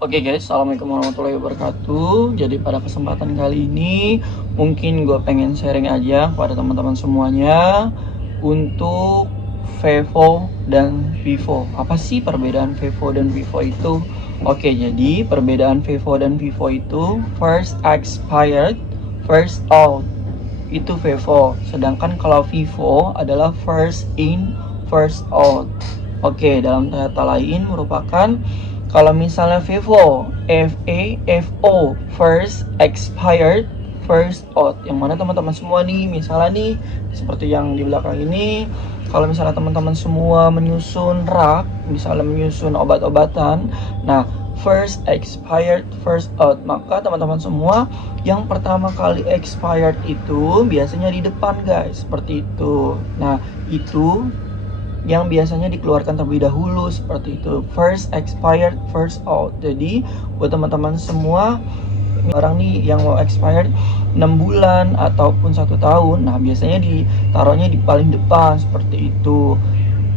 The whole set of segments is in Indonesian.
Oke guys, assalamualaikum warahmatullahi wabarakatuh. Jadi pada kesempatan kali ini mungkin gue pengen sharing aja kepada teman-teman semuanya untuk Vivo dan Vivo. Apa sih perbedaan Vivo dan Vivo itu? Oke, jadi perbedaan Vivo dan Vivo itu first expired, first out. Itu Vivo. Sedangkan kalau Vivo adalah first in, first out. Oke, dalam kata lain merupakan kalau misalnya Vivo, FO, first expired, first out. Yang mana teman-teman semua nih, misalnya nih, seperti yang di belakang ini, kalau misalnya teman-teman semua menyusun rak, misalnya menyusun obat-obatan, nah, first expired, first out. Maka teman-teman semua, yang pertama kali expired itu biasanya di depan guys, seperti itu. Nah, itu yang biasanya dikeluarkan terlebih dahulu seperti itu, first expired first out. Jadi buat teman-teman semua barang nih yang mau expired 6 bulan ataupun 1 tahun, nah biasanya ditaruhnya di paling depan seperti itu.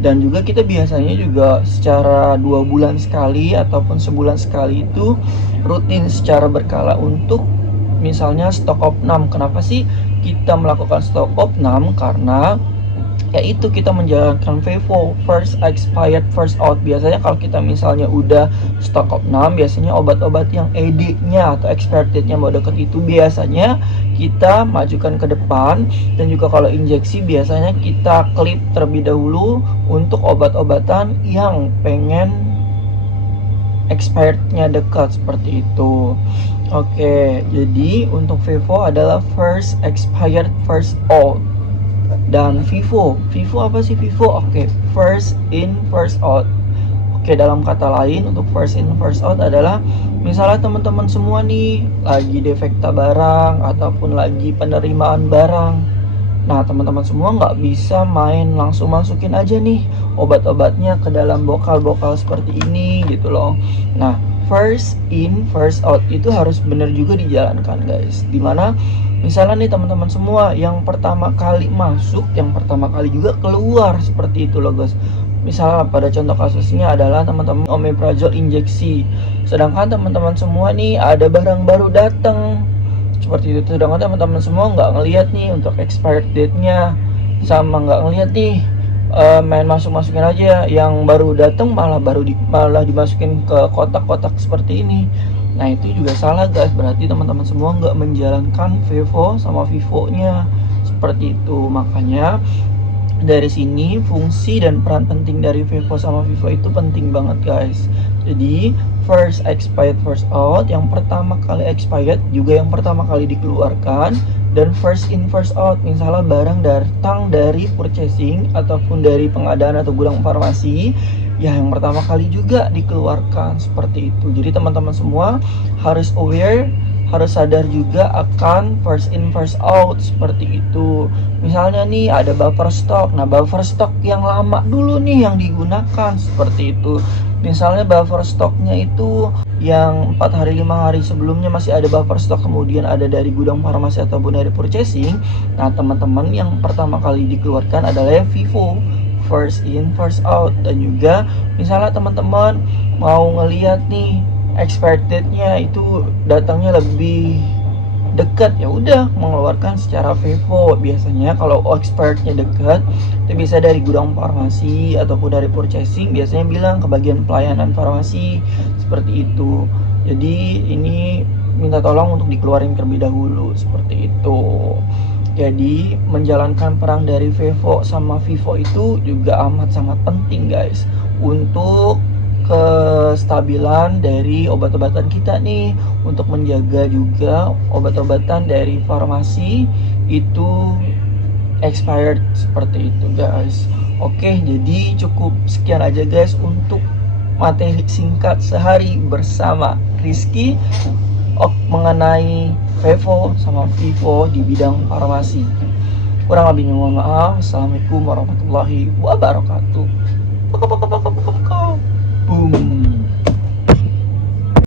Dan juga kita biasanya juga secara 2 bulan sekali ataupun sebulan sekali itu rutin secara berkala untuk misalnya stok opnam. Kenapa sih kita melakukan stok opnam? Karena yaitu kita menjalankan Vivo first expired first out. Biasanya kalau kita misalnya udah stock of 6, biasanya obat-obat yang ED-nya atau expired date-nya mau deket itu biasanya kita majukan ke depan. Dan juga kalau injeksi biasanya kita klip terlebih dahulu untuk obat-obatan yang pengen expirednya dekat seperti itu. Oke, jadi untuk Vivo adalah first expired first out. Dan Vivo apa sih Vivo? Oke, first in first out. Oke, dalam kata lain untuk first in first out adalah misalnya teman-teman semua nih lagi defekta barang ataupun lagi penerimaan barang. Nah, teman-teman semua nggak bisa main langsung masukin aja nih obat-obatnya ke dalam bokal-bokal seperti ini gitu loh. Nah, first in first out itu harus benar juga dijalankan guys. Dimana misalnya nih teman-teman semua yang pertama kali masuk, yang pertama kali juga keluar seperti itu loh guys. Misalnya pada contoh kasusnya adalah teman-teman omeprazol injeksi, sedangkan teman-teman semua nih ada barang baru datang seperti itu. Sedangkan teman-teman semua nggak ngelihat nih untuk expired date-nya, sama nggak ngelihat nih main masukin aja yang baru datang malah dimasukin ke kotak-kotak seperti ini. Nah itu juga salah guys, berarti teman-teman semua nggak menjalankan Vivo sama Vivo-nya seperti itu. Makanya dari sini fungsi dan peran penting dari Vivo sama Vivo itu penting banget guys. Jadi first expired first out, yang pertama kali expired juga yang pertama kali dikeluarkan. Dan first in first out, misalnya barang datang dari purchasing ataupun dari pengadaan atau gudang farmasi, ya yang pertama kali juga dikeluarkan seperti itu. Jadi teman-teman semua harus aware, harus sadar juga akan first in first out seperti itu. Misalnya nih ada buffer stock, nah buffer stock yang lama dulu nih yang digunakan seperti itu. Misalnya buffer stoknya itu yang 4 hari 5 hari sebelumnya masih ada buffer stock, kemudian ada dari gudang farmasi ataupun dari purchasing. Nah teman-teman yang pertama kali dikeluarkan adalah Vivo first in first out. Dan juga misalnya teman-teman mau ngelihat nih expired date-nya itu datangnya lebih dekat, ya udah mengeluarkan secara Vivo. Biasanya kalau expirednya dekat itu bisa dari gudang farmasi ataupun dari purchasing, biasanya bilang ke bagian pelayanan farmasi seperti itu. Jadi ini minta tolong untuk dikeluarin terlebih dahulu seperti itu. Jadi menjalankan perang dari Vivo sama Vivo itu juga amat sangat penting guys, untuk kestabilan dari obat-obatan kita nih, untuk menjaga juga obat-obatan dari farmasi itu expired seperti itu guys. Oke, jadi cukup sekian aja guys untuk materi singkat sehari bersama Rizky mengenai Vivo sama Vivo di bidang farmasi. Kurang lebihnya mohon maaf. Assalamualaikum warahmatullahi wabarakatuh.